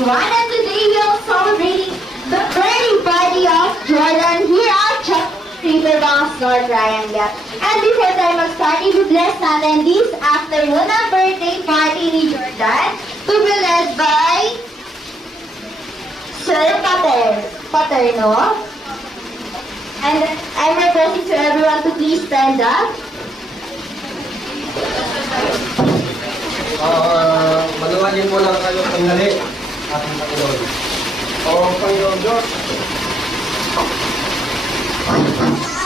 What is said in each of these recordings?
everyone, and today we are celebrating the birthday of Jordan here at Riverbanks North Triangle. And before tayo mag-start, i-bless natin this afternoon ang birthday party ni Jordan to be led by Sir Paterno. And I'm requesting to everyone to please stand up. Manalangin mo lang kayo sandali, ating Panginoon. Panginoon Diyos.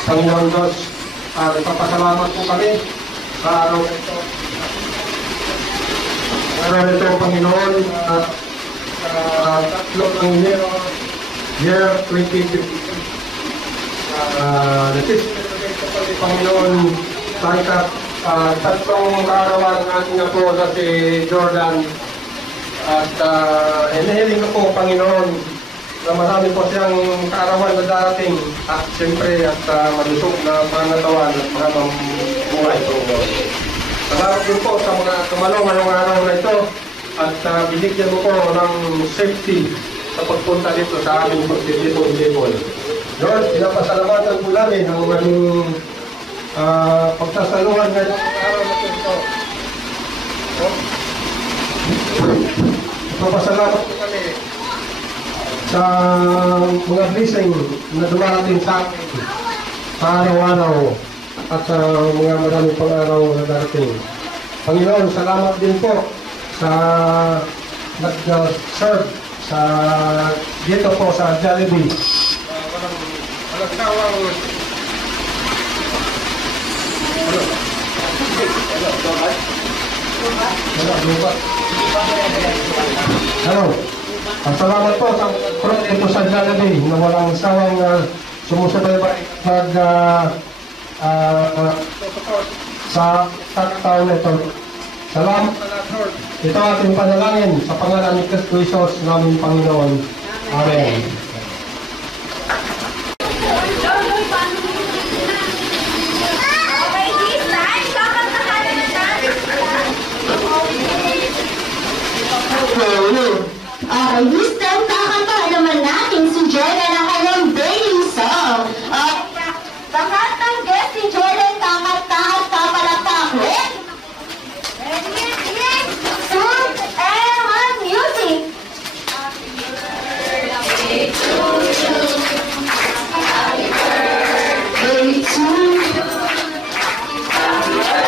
Panginoon Diyos, nagpapasalamat po kami sa araw na ito. Araw na ito, Panginoon, tatlong ng year 2015. Nagsisimilagay ko kami, Panginoon, sa tatlong kaarawan ng ating na po na si Jordan. At hinihiling ko po, Panginoon, na marami po siyang kaarawan na darating at siyempre at malusog na pangatawan at mahabang buhay po. Salamat din po sa mga tumalong ngayong araw na ito at binigyan mo po ng safety sa pagpunta dito sa aming pagtitipon-tipon. Lord, pinapasalamatan po namin ang aming pagsasaluhan ngayong araw na ito. Pagpapasalamat po kami sa mga blessing na dumarating sa amin sa araw-araw at sa mga maraming pang-araw na darating. Panginoon, salamat din po sa nag-serve sa dito po sa Jollibee. Walang sawang Hello. Salamat po sa prop ito sa Jollibee na walang sawang sumusubaybay sa taon na ito. Salamat sa lahat. Ito ating panalangin sa pangalan ni Kristo Jesus naming Panginoon. Amen. This time, kakantahan naman natin si Jordan ang kanyang daily song. Lahat ng guest ni Jordan, kakantahan, kapalakpak. Sound and music. Happy birthday to you. Happy birthday to you. Happy birthday,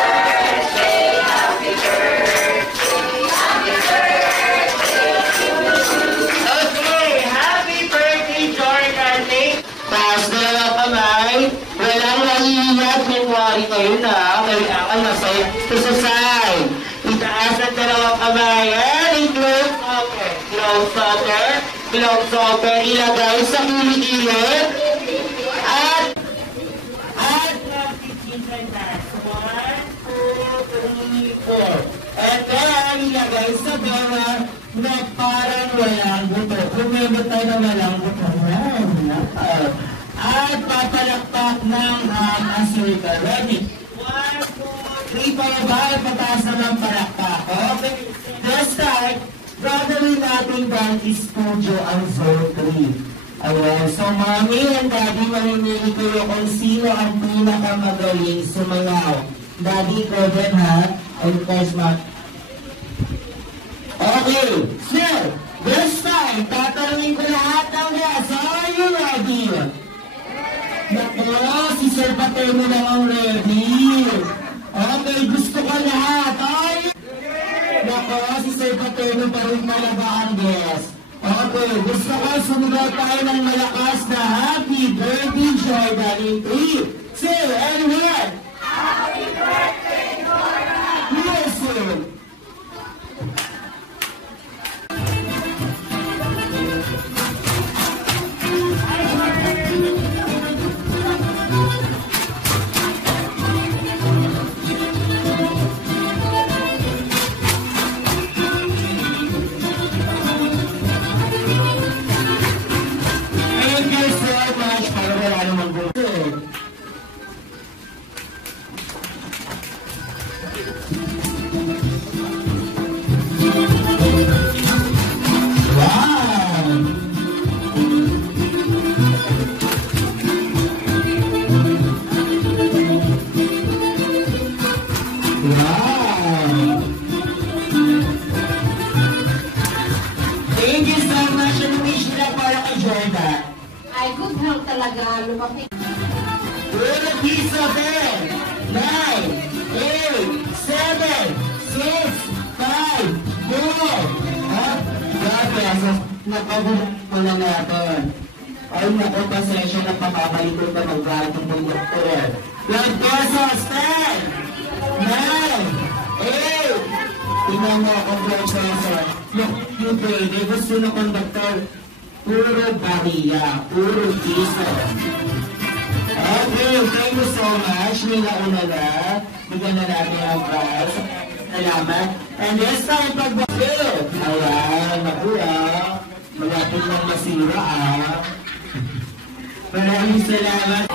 happy birthday, happy birthday. Taas na lang ang kamay. Walang mahihiyat. Kunwari kayo na. Kailangan masaya sa side. Itaas ang dalawang kamay. And close open. Close open. Close open. Ilagay sa kilikili. At mag-15 taas. 1, 2, 3, 4. And then ilagay sa bala na parang walang buto. Kumibot tayo na walang buto. At papalakpak ng circle. Ready? 1, 2, 3, palabay, pataas na ng palakpak. Okay? Let's start. Gagawin natin dahil studio ang zone 3. Ayan. So, mommy and daddy, mamimili kayo kung sino ang pinakamagaling sumayaw. Daddy, go then, ha? And course, ma. Okay. Sir, this time, tatanungin ko lahat ng guests. Are you ready? Nako, si Sir Paterno na ang ready. Okay, gusto ko lahat. Ay! Nako, si Sir Paterno pa rin talaga ang guest. Okay, gusto ko sumulat tayo ng malakas na Happy Birthday Jordan in 3, 2, and 1. Happy Birthday, Jordan! Yes, sir! talaga. Lumapit. Puro piso, 10, 9, 8, 7, 6, 5, 4. Grabe, nakabulok ko na natin. Ay, naku, pasensya na pakakalit ko pa ng gano'n ng conductor. 12 pesos, 10, 9, 8. Tingnan mo ako, 12 pesos. Yung pwede, gusto ng conductor, puro bariya, puro piso. Okay, thank you so much. May nauna na. Bigyan na natin ang prize. Salamat. And this time, pagbakil. Ayan, naku malapit lang masira Maraming salamat.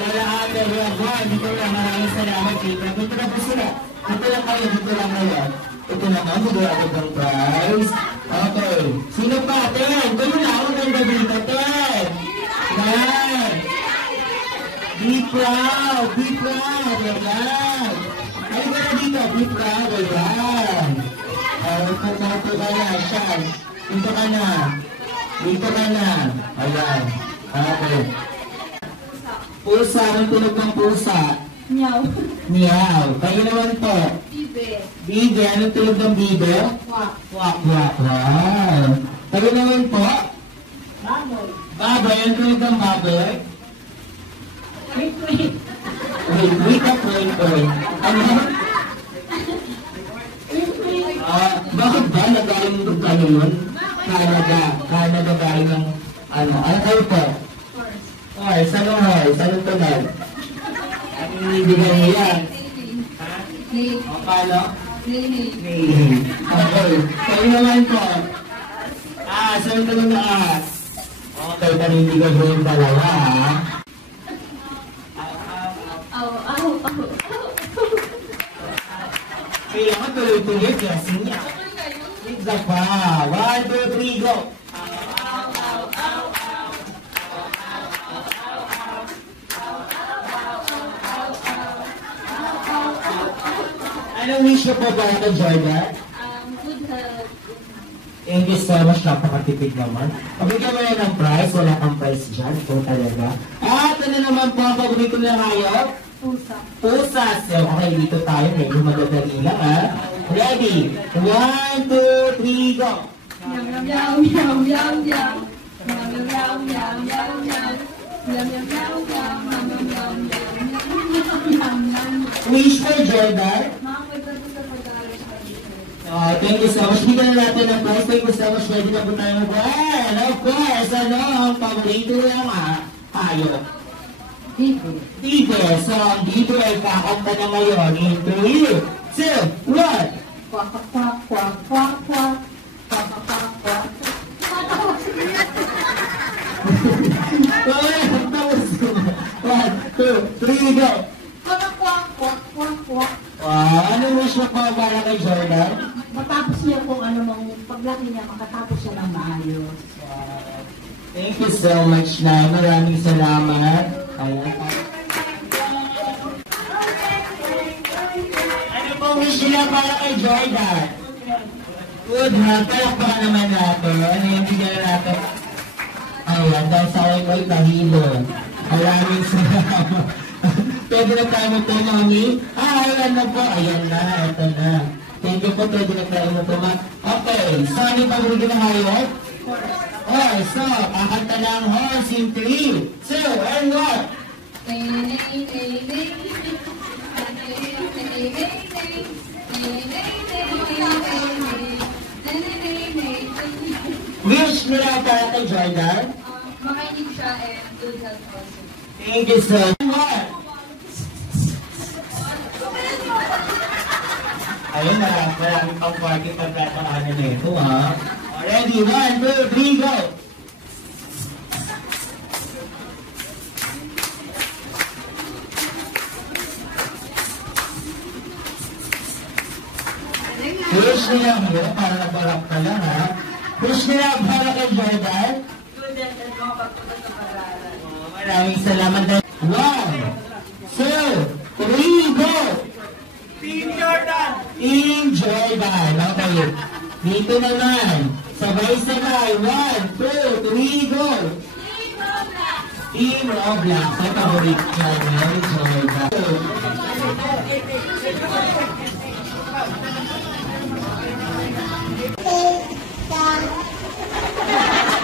Lalakad, dito lang. Maraming salamat. Dito lang po sila. Dito lang kayo. Dito lang kayo. Ito naman, bigay agad ng prize. Okay. Sino pa? 10. Kayo na ako ganda dito. 10. 9. Be proud. Be proud. Ayan. Ay, ganda dito. Be proud. Ayan. Ito ka na. Siyan. Dito ka na. Dito ka na. Ayan. Okay. Pusa. Anong tunog ng pusa? Meow. Meow. Kayo naman po. Bibe. Bibe. Anong tunog ng bibe? Wak. Wak, wak, wow. Kayo naman po. Baboy. Baboy. Anong tunog ng baboy? Wait, wait. Wait, wait. Ano? Bakit ba nagaling ng yun? Canada galing ng ano? Ano kayo po? Horse. Anong horse? Anong tunog? Ano ibigay niya? O, paano? Okay. Kayo naman po. Saan ka naman Okay, panindigan mo yung dalawa, Kaya ka tuloy-tuloy, kasi niya. Isa pa. 1, 2, 3, go! Anong wish ko po ba ito, Jordan? Good health. Thank you so much, napakatipid naman. Pabigyan mo na ng prize, wala kang prize dyan. Ito talaga. At ano naman po ang paborito na hayop? Pusa. Pusa. So, okay, dito tayo. Medyo madadali lang, Ready? 1, 2, 3, go! Meow, meow, meow, meow, meow. Meow, meow, meow, meow, meow. Meow, meow, meow, meow, meow, meow, meow, meow. Wish for Jordan. Thank you so much. Bigyan na natin ng prize. Thank you so much. Pwede na po tayo mag-well. Of course, ang paborito lang hayop. Bibe. So, ang bibe ay kakanta na ngayon. In 3, 2, 1. Quack, quack, quack, quack, quack. Quack, quack, quack. One, two, three, go! Quack, quack, quack, quack, quack. Ano wish mo po para kay Jordan? Matapos niya kung ano mang paglaki niya, makatapos siya ng maayos. Thank you so much, Nay. Maraming salamat. Ano po wish niya para kay Jordan? Good ha, palakpakan naman natin. Ano yung bigyan natin? Ayan, dahil sa akin ko'y kahilo. Maraming salamat. Pwede na tayo mo ito, mami? Ayan na po. Ayan na, ito na. Thank you po, pwede na tayo mo ito, ma. Okay, so ano yung paborito ng hayop? Horse. So, kakanta ng horse in 3, 2, and 1. Wish nila para kay Jordan? Makainig siya and good health also. Thank you so much. Ayun na, maraming pang party pagkakaanan na ito, ha? Ready? 1, 2, 3, go! Wish nila, para nabalak ka lang, ha? Wish nila para kay Jordan? Maraming salamat din. 1, 2, 3, go! Team Jordan! Team Jordan. Okay. Dito naman. Sabay-sabay. 1, 2, 3, go! Team Roblox. Ang paborito niya. Very Jordan.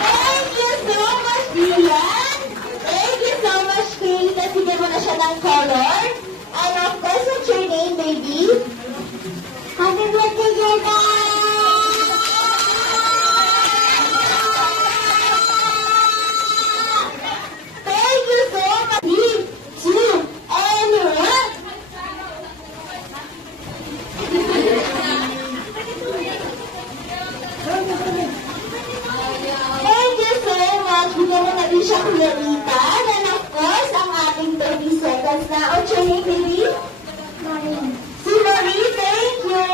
Thank you so much, Dian. Thank you so much, Kay. Nasigyan mo na siya ng color. And of course, what's your name, baby? Happy birthday, Jordan! Thank you so much. 3, 2, and 1. Thank you so much. Bigyan mo na din siya Clarita. And of course, ang ating 30 seconds na. What's your name, baby? Marie. Si Marie, thank you.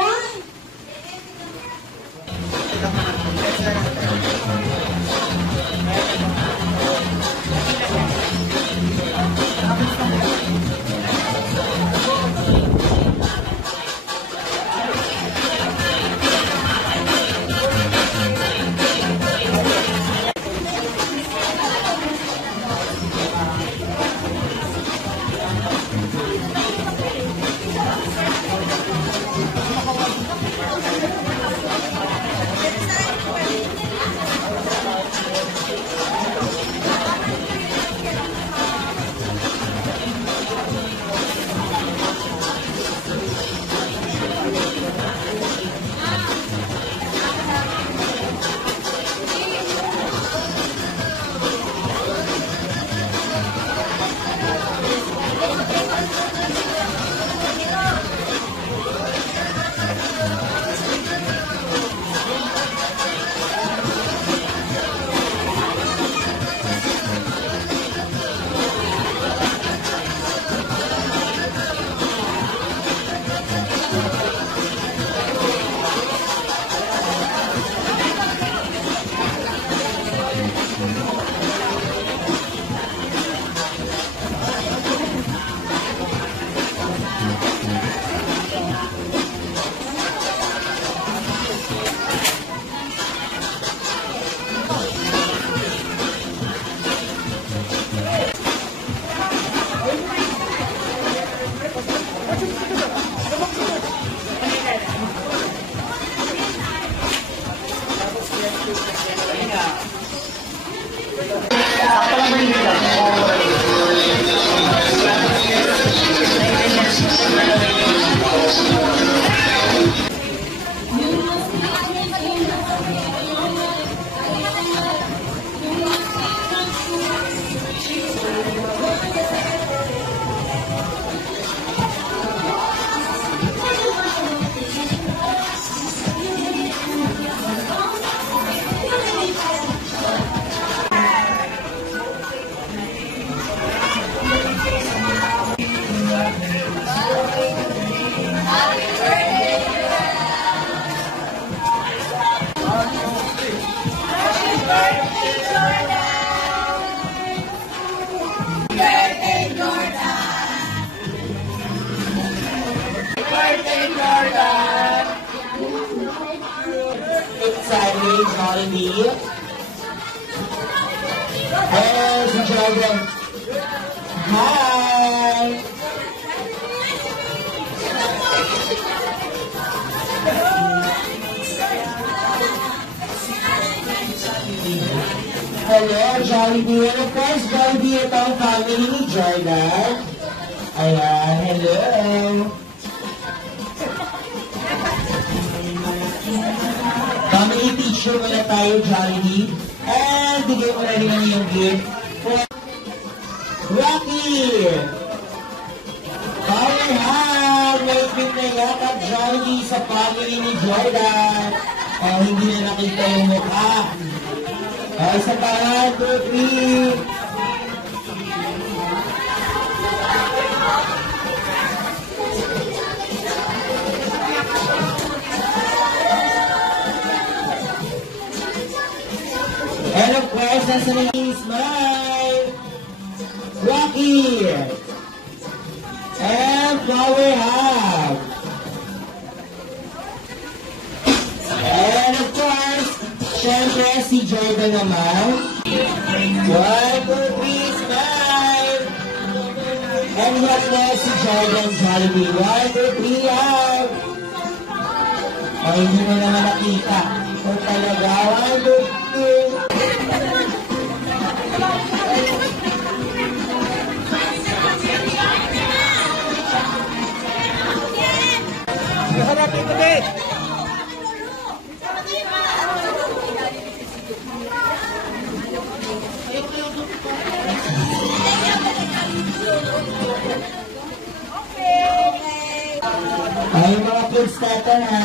Saturday, Jollibee. Hey, si Jordan. Hi! Hello, Jollibee. And of course, Jollibee, ito ang family ni Jordan. Ayan, hello. Family picture muna tayo, Jollibee. And bigay ko na rin ang iyong gift for Rocky! Power hug! May gift na yakap, Jollibee, sa family ni Jordan. Hindi na nakita yung mukha. Isa pa, 1, 2, 3. And of course, nasa na yung smile. Rocky. And power hug. And of course, si Jordan naman. 1, 2, 3, smile! And what next si Jordan Jollibee? 1, 2, 3, hug! O, hindi mo naman nakita. O talaga, 1, 2, 3. Hanapin ko din! Ay, mga kids natin ha.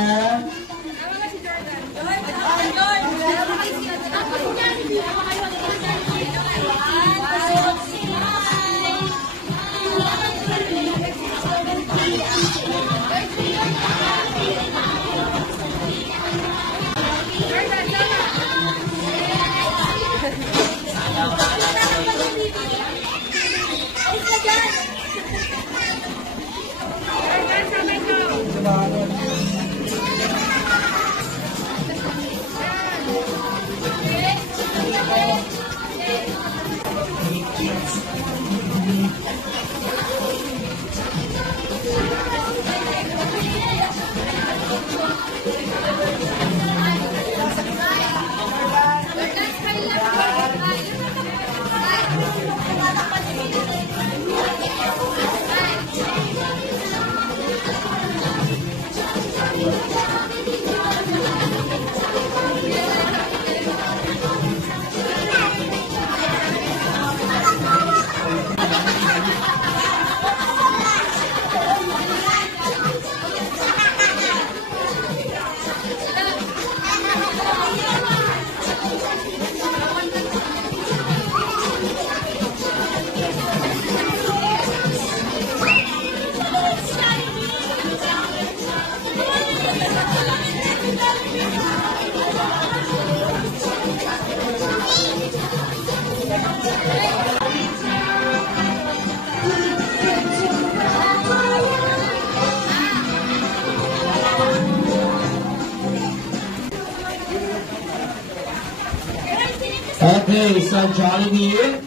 Okay, so Jollibee.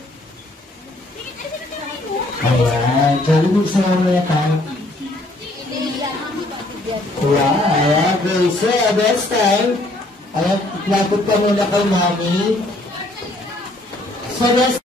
Ayan, Jollibee sa mga tayo. Wow, okay, so this time, ayan, itlapot ka muna kay Mami. So this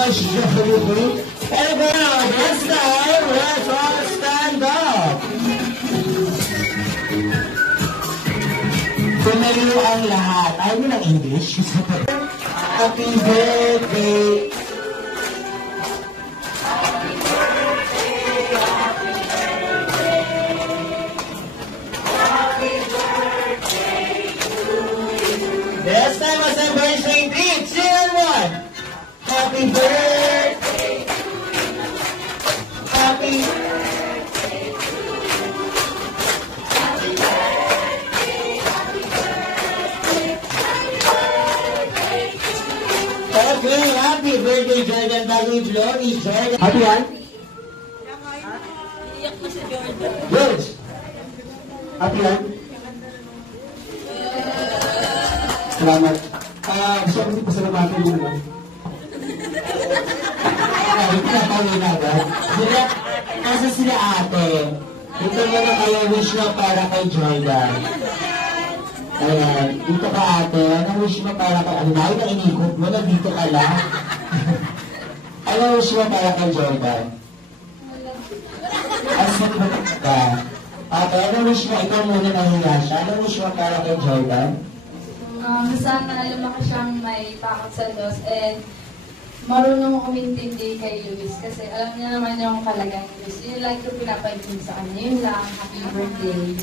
much, Jollibee. And now, this time, let's all stand up. Tumayo ang lahat. Ayaw mo ng English? Happy birthday. This time was celebration 3, 2, and 1. Happy birthday. Happy birthday. Happy birthday. Okay, happy birthday, Jordan Bagay Glory. Jordan. Happy yan? Iyak na si Jordan. George. Happy yan? Salamat. Gusto ko din pasalamatan mo naman. Ay, pinapawin na agad. Sila, nasa sila ate. Ito mo na kayo wish mo para kay Jordan. Ayan, dito ka ate. Anong wish mo para kay... Ano na inikot mo na dito ka lang? Anong wish mo para kay Jordan? Asan mo ka? Ate, anong wish mo? Ikaw muna nahiya siya. Anong wish mo para kay Jordan? Sana lumaki siyang may takot sa Diyos and marunong umintindi kay Luis kasi alam niya naman yung kalagayan ni Luis. Yun lang yung pinapaigin sa kanya. Yun lang. Happy birthday.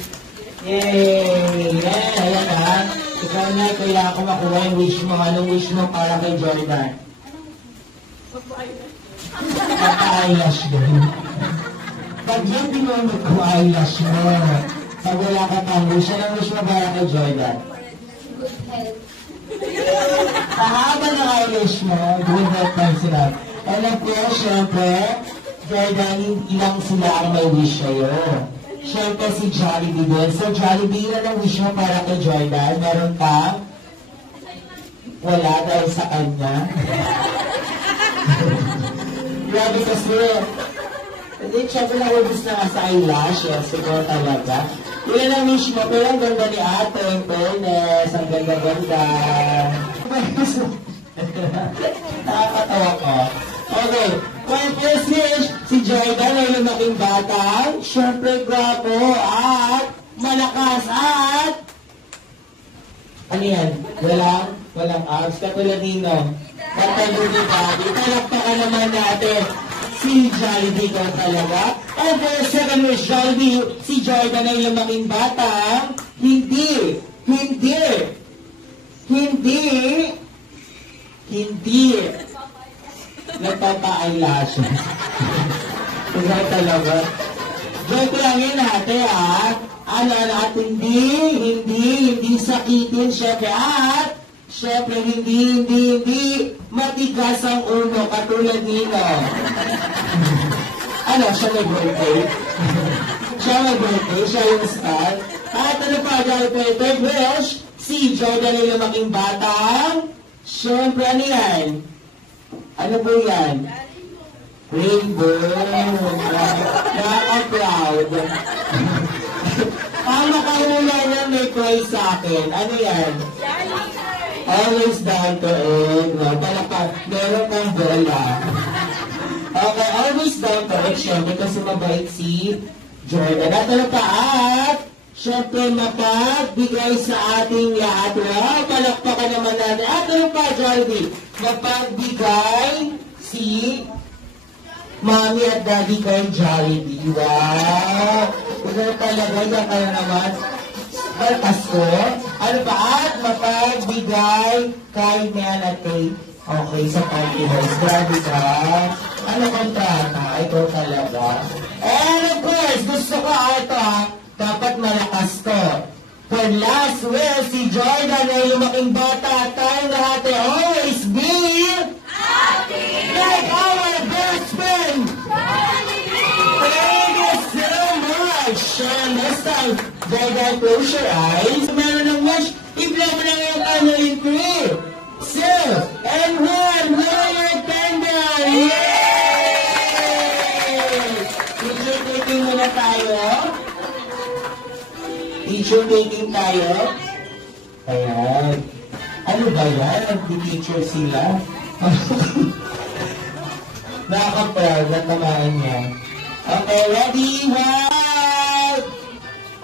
Yay! Yeah, ayan ha. Ikaw na, kailangan ko makuha yung wish mo. Anong wish mo para kay Jordan? Papa-eyelash din. Pag yan di mo mag-eyelash mo, pag wala ka pang wish, anong wish mo para kay Jordan? Good health. Kahaba ng eyelash mo, good health lang sila. And of course, syempre, Jordan, ilang sila ang may wish sa'yo. Syempre si Jollibee din. So Jollibee, ilan ang wish mo para kay Jordan? Meron ka? Wala dahil sa kanya. Grabe kasi. Hindi, syempre nakubis na nga sa eyelashes. Siguro talaga. Ilan ang wish mo? Pero ang ganda ni ate, in fairness. Ang ganda-ganda. Nakakatawa ko. Okay. My first wish, si Jordan ay lumaking batang, syempre gwapo at malakas at... Ano yan? Walang abs. Katulad nino. Katulad ni Daddy. Palakpakan naman natin si Jollibee ko talaga. And for the second wish, Jollibee, si Jordan ay lumaking batang, hindi nagpapa-eyelashes. Ikaw talaga. Joke lang yun ate ha. At hindi sakitin syempre at syempre hindi matigas ang ulo katulad nino. Ano, siya may birthday? Siya yung star. At ano pa, third wish, si Jordan ay lumaking batang, syempre ano yan? Ano po yan? Rainbow. Nakaka-proud. Ang makahula niya may prize sa akin. Ano yan? Always down to earth. Meron kang bola. Okay, always down to earth. Siyempre kasi mabait si Jordan. At ano pa? At siyempre mapagbigay sa ating lahat. Wow, palakpakan naman natin. At ano pa, Jollibee? Mapagbigay si Mommy at Daddy kay Jollibee. Wow! Ito talaga, yan kayo naman. Balkas ko. Ano pa? At mapagbigay kay Mian at Kay. Okay, sa party house. Grabe ka. Ano kontrata? Ito talaga. And of course, gusto ko ito ha. Dapat malakas to. For last will, si Jordan ay lumaking bata at tayo lahat ay always be happy! Like our best friend! Thank you so much! And next time, Jordan, close your eyes. Meron ng wish, i-blow mo lang yung family tree. So, and one, blow your candle! Yay! Picture taking muna tayo. Picture taking tayo. Ayan. Ano ba yan? Nag-picture sila. Nakakapal, natamaan niya. Okay, ready? One!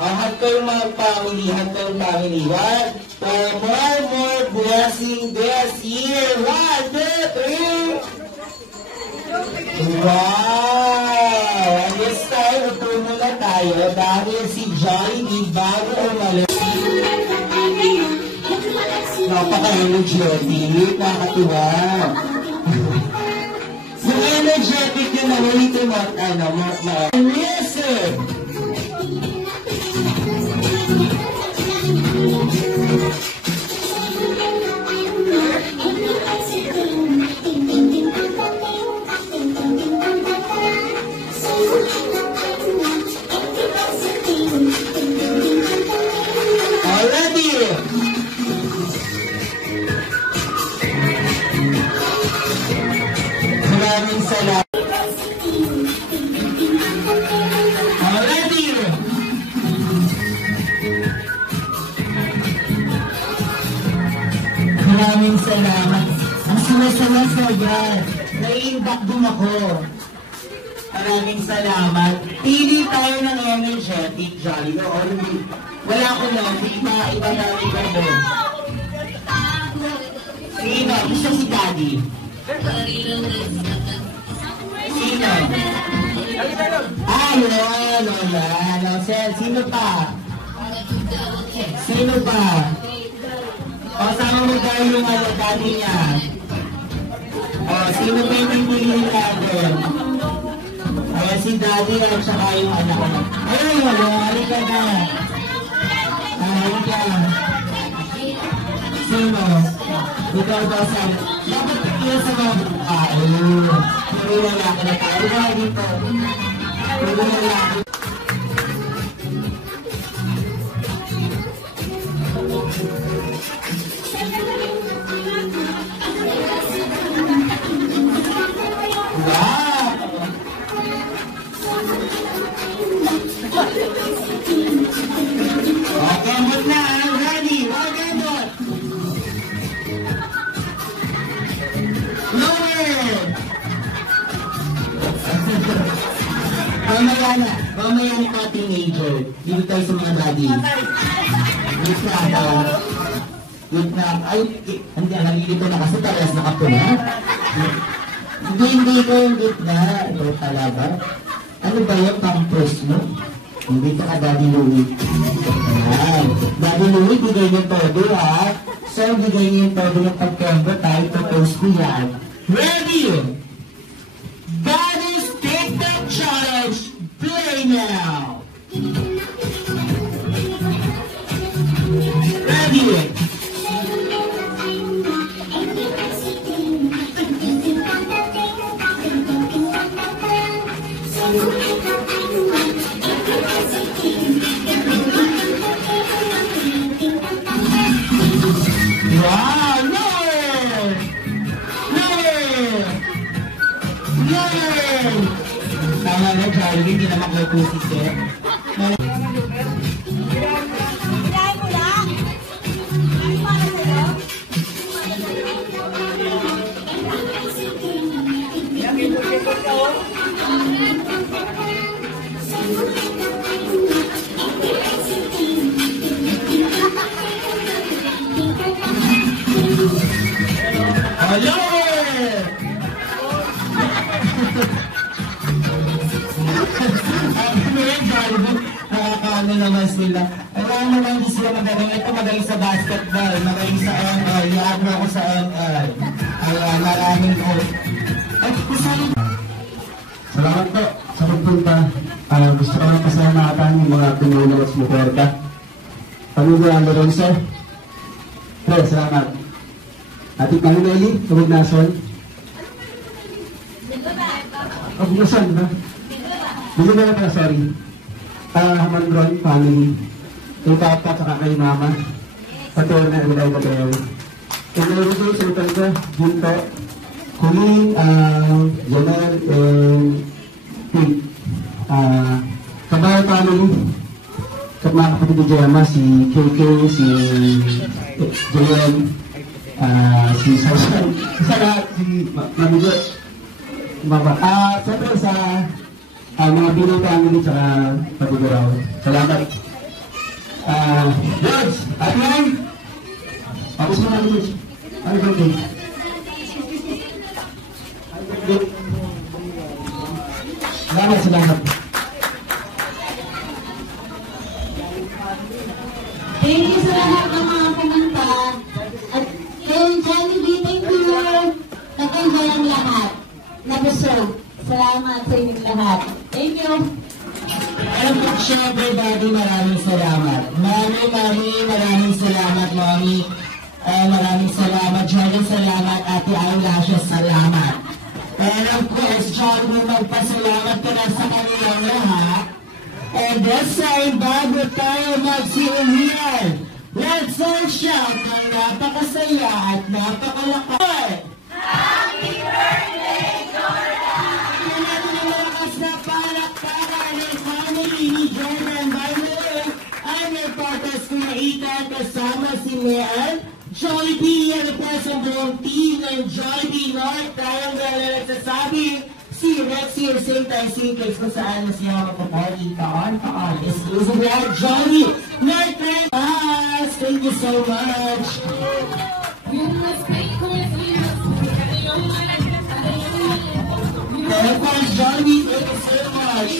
Hug ko yung mga family, hug ko yung family. One, for more blessing this year. 1, 2, 3! Wow! And this time, ito muna tayo dahil si Jollibee bago umalis. Napaka-energetic, nakakatuwa. Yung energetic yun na ulit mo, listen! Maraming salamat. Already! Maraming salamat. Ang sumasama sobra. Nai-impact din ako. Maraming salamat. Pili tayo ng energetic, Jolly. O, wala ko lang. Iba namin ko doon. Sino? Gusto si Daddy. Sino? Lola. Sino pa? Sino pa? O, sama mo tayo yung daddy niya. O, sino pa yung pipiliin natin? Ayan si daddy at saka yung anak ko. Ayun, Lola, halika na. Halika. Sino? Ikaw ba sa... Dapat pagkila sa mga bukain. Pero wala ka na tayo. Ikaw dito. Pero wala ka. Wow! Okay, good na. Ready? Okay, good. Mamaya na mga teenager. Dito tayo sa mga daddy. Wait na. Ay, hindi, nalilito na kasi talas nakapuna. Hindi ko yung gitna. Ito talaga. Ano ba yung pampers mo? Hindi ka Daddy Louie. Ayan. Daddy Louie, bigay niyo todo ha. So, bigay niyo todo yung pagkembo tayo. Propose ko yan. Ready? Daddy's TikTok Challenge. Play now! Ready? Wow! No! Tama na, Charlie. Hindi naman may pusis eh. Hello! Nakakaano naman sila. Alam mo lang sila magaling. Ito magaling sa basketball, magaling sa ML. Iyaad mo ako sa ML. Kaya maraming ko. Salamat po sa pagpunta. Gusto ko lang pasalamatan yung mga tumulong at sumuporta. Pamilya Lorenzo. Pre, salamat. Ating kami Nelly, Tumugnason. Tumugnason, ba? Hindi na pala, sorry. Hamandron, family. Yung papa, saka kay mama. Patuloy na ilay na kayo. Kung meron ko, sultan ko, Junto, Kuling, Janel, and Pink. Kabayo family. At mga kapatid ni Jema, si KK, si Joel, si Sasan, sa lahat, si Mamigot. Siyempre sa mga Pinoy family tsaka Patiguraw. Salamat. George, at yan. Tapos mo namin, George. Happy birthday. Salamat. Thank you sa lahat ng mga kumanta. At kay Jollibee, thank you. Nag-enjoy ang lahat. Nabusog. Salamat sa inyong lahat. Thank you. Alam ko, syempre, Daddy, maraming salamat. Maraming salamat, Mommy. Maraming salamat, Jordan, salamat, Ate Aylasha, salamat. Alam ko, as John, magpasalamat ka na sa kanilang lahat. And this time, bago tayo magsiuwian, let's all shout ng napakasaya at napakalakas. Happy birthday, Jordan! Kailangan ng malakas na palakpakan ng family ni Jordan. By the way, ang reporters ko na Ethan kasama si Leanne, Jollibee, ang presang buong team ng Jollibee North Triangle na nagsasabi, si Rexy or St. Tyson case kung saan na siya magpaparty kaan. Exclusive at Jollibee North Triangle. Thank you so much. Of course, Jollibee, thank you so much.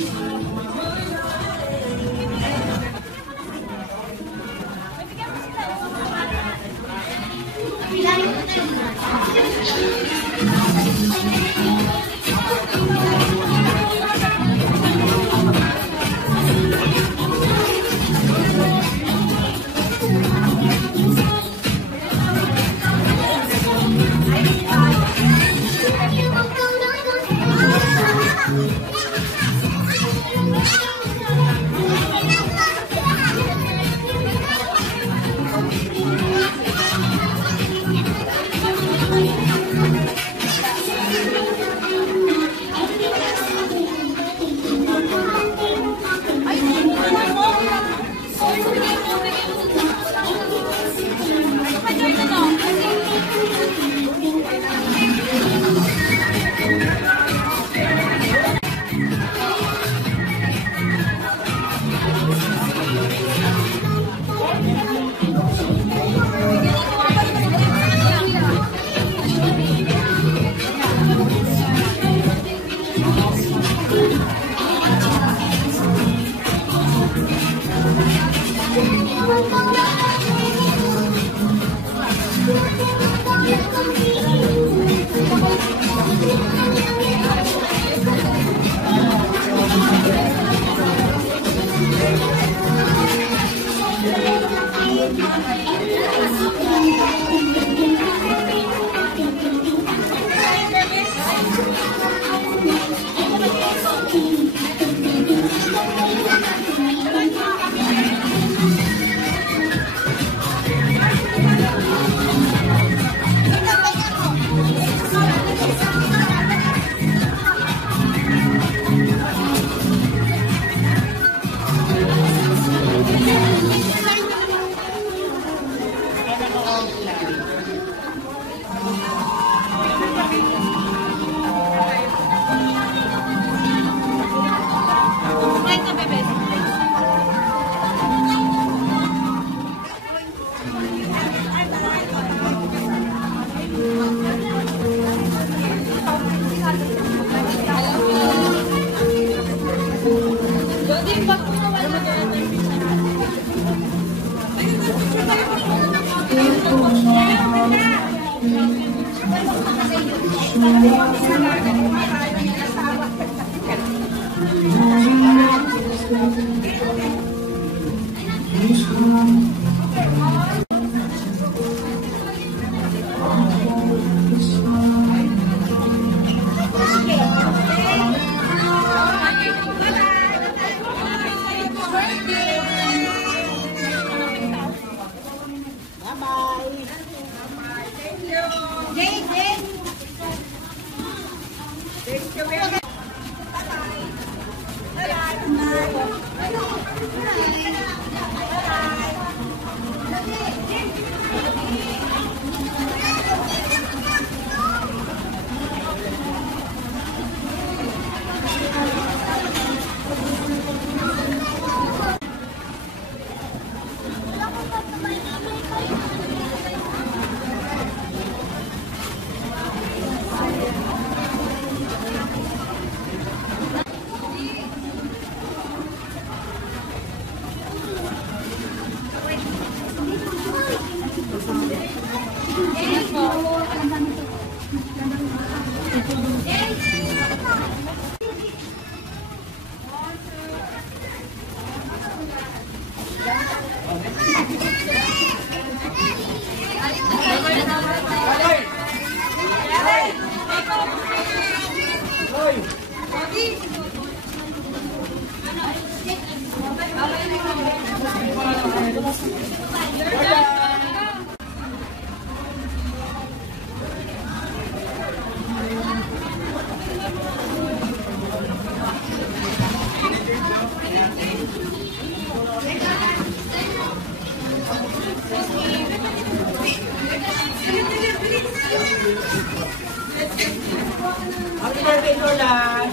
Happy birthday, Jordan!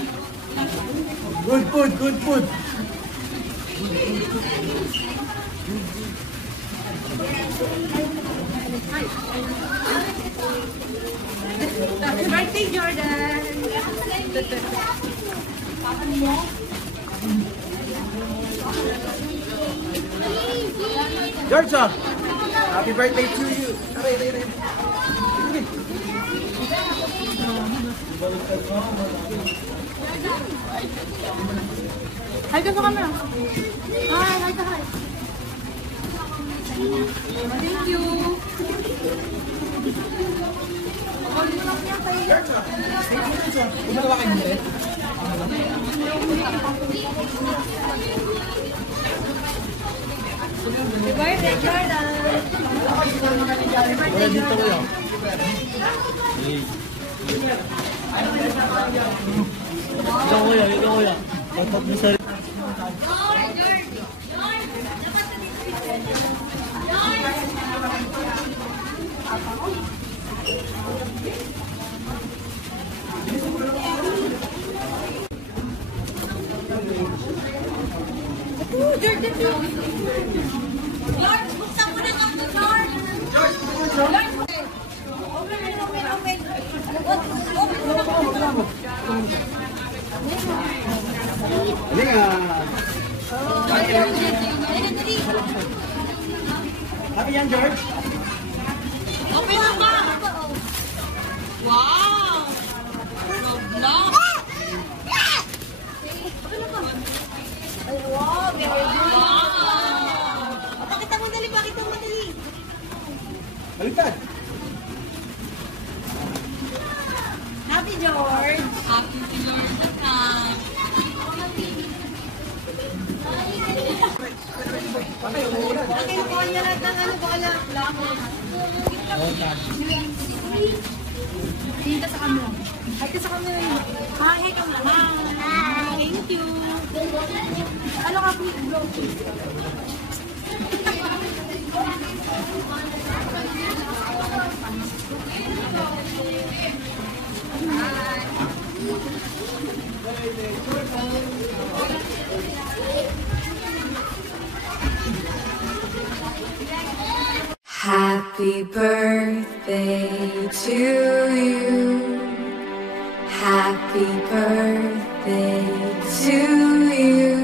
Good food, good food! Happy birthday, Jordan! George, happy birthday to you! Hi ka sa camera. Hi ka, hi. Thank you. Umalawa kayo ulit? Happy birthday, Jordan! Happy birthday, Jordan! Ikaw kuya. Tatat mo sa... Jordan, George, buksan mo na lang to, George! George! Happy yan, George? Open na ba? Wow! Ay, wow! Very good! Wow! Pakita mo dali, pakita mo dali! Baliktad! Happy George! Happy George! Okay, kuha niya lahat ng ano, baka lang. Dito sa camera. Hi ka sa camera. Hi ka lang. Hi. Thank you. Ano ka po? Happy birthday to you. Happy birthday to you.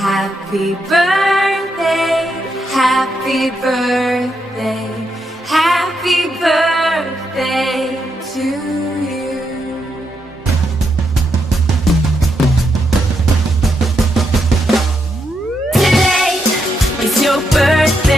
Happy birthday, happy birthday, happy birthday to you. Today is your birthday.